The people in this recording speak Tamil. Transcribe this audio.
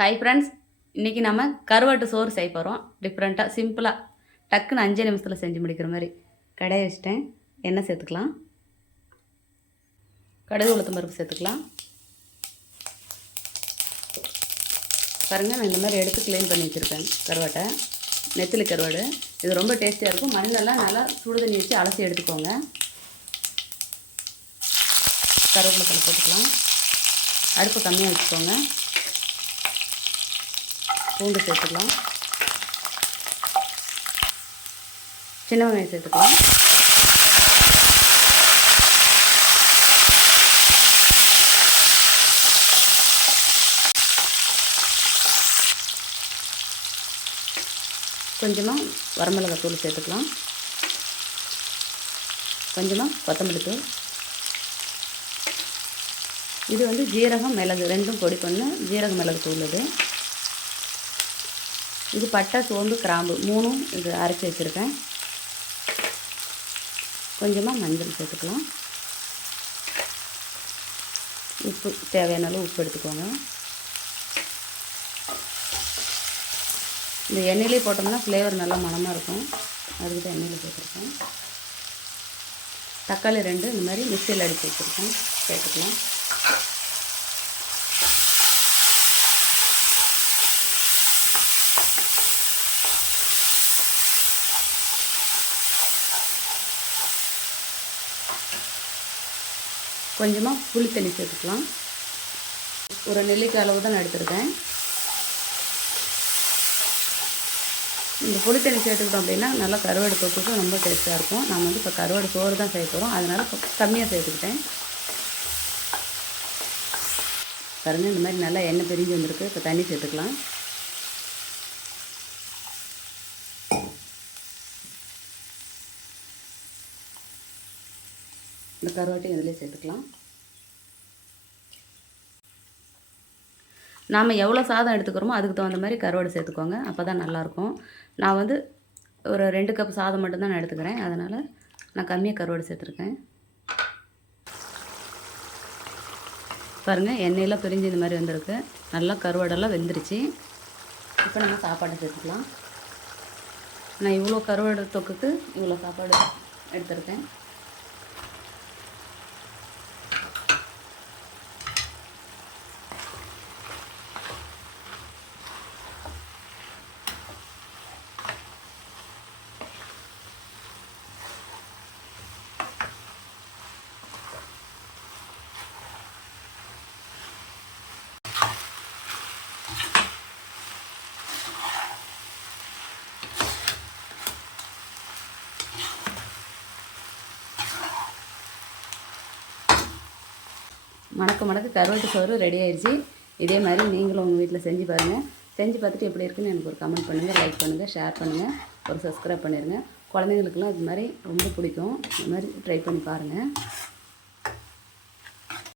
ஹாய் ஃப்ரெண்ட்ஸ் இன்றைக்கி நம்ம கருவாட்டு சோறு செய்ய போகிறோம் டிஃப்ரெண்ட்டாக சிம்பிளாக டக்குன்னு அஞ்சு நிமிஷத்தில் செஞ்சு முடிக்கிற மாதிரி. கடையை வச்சிட்டேன். எண்ணெய் சேர்த்துக்கலாம். கடுகு உளுத்தம் பருப்பு சேர்த்துக்கலாம். பாருங்கள் நான் இந்த மாதிரி எடுத்து க்ளீன் பண்ணி வச்சுருக்கேன் கருவாட்டை. நெத்திலி கருவாடு. இது ரொம்ப டேஸ்டியாக இருக்கும். மண்ணெல்லாம் நல்லா சுடு தண்ணி வச்சு அலசி எடுத்துக்கோங்க. கருவேப்பிலை தலை போட்டுக்கலாம் அடுப்பு கம்மியாக வச்சுக்கோங்க. பூண்டு சேர்த்துக்கலாம். சின்ன வெங்காயம் சேர்த்துக்கலாம். கொஞ்சமாக வரமிளகாய் தூள் சேர்த்துக்கலாம். கொஞ்சமாக கொத்தமல்லி தூள். இது வந்து ஜீரகம் மிளகு ரெண்டும் பொடி பண்ணு ஜீரக மிளகு தூள் இது. இது பட்டை சோம்பு கிராம்பு மூணும் இது அரைச்சி வச்சுருக்கேன். கொஞ்சமாக மஞ்சள் சேர்த்துக்கலாம். உப்பு தேவையான அளவு உப்பு எடுத்துக்கோங்க. இந்த எண்ணெயிலே போட்டோம்னா ஃப்ளேவர் நல்லா மணமாக இருக்கும். அதுக்கு தான் எண்ணெயில் சேர்த்துருக்கேன். தக்காளி ரெண்டு இந்த மாதிரி மிக்சியில் அடித்து வச்சுருக்கேன். சேர்த்துக்கலாம். கொஞ்சமாக புளி தண்ணி சேர்த்துக்கலாம். ஒரு நெல்லிக்காய் அளவு தான் நான் எடுத்திருக்கேன். இந்த புளி தண்ணி சேர்த்துக்கிட்டோம் அப்படின்னா நல்லா கருவாடு தொக்குக்கு ரொம்ப டேஸ்ட்டாக இருக்கும். நம்ம வந்து இப்போ கருவாடு சோறு தான் சேர்க்க போகிறோம் அதனால் கம்மியாக சேர்த்துக்கிட்டேன். பாருங்கள் இந்த மாதிரி நல்லா எண்ணெய் பிரிஞ்சு வந்திருக்கு. இப்போ தண்ணி சேர்த்துக்கலாம். இந்த கருவாட்டையும் இதிலே சேர்த்துக்கலாம். நாம் எவ்வளோ சாதம் எடுத்துக்கிறோமோ அதுக்கு தகுந்த மாதிரி கருவாடு சேர்த்துக்கோங்க. அப்போ தான் நல்லாயிருக்கும். நான் வந்து ஒரு ரெண்டு கப் சாதம் மட்டும்தான் நான் எடுத்துக்கிறேன். அதனால் நான் கம்மியாக கருவாடு சேர்த்துருக்கேன். பாருங்கள் எண்ணெயெல்லாம் பிரிஞ்சு இந்த மாதிரி வந்திருக்கு. நல்லா கருவாடெல்லாம் வெந்துருச்சு. இப்போ நம்ம சாப்பாடு சேர்த்துக்கலாம். நான் இவ்வளோ கருவாடு தொக்குக்கு இவ்வளோ சாப்பாடு எடுத்திருக்கேன். மணக்க மணக்க கருவாட்டு சோறு ரெடி ஆயிடுச்சு. இதே மாதிரி நீங்களும் உங்கள் வீட்டில் செஞ்சு பாருங்கள் செஞ்சு பார்த்துட்டு எப்படி இருக்குன்னு எனக்கு ஒரு கமெண்ட் பண்ணுங்கள் லைக் பண்ணுங்கள் ஷேர் பண்ணுங்கள் ஒரு சப்ஸ்கிரைப் பண்ணிடுங்க குழந்தைங்களுக்குலாம் இது மாதிரி ரொம்ப பிடிக்கும். இது மாதிரி ட்ரை பண்ணி பாருங்கள்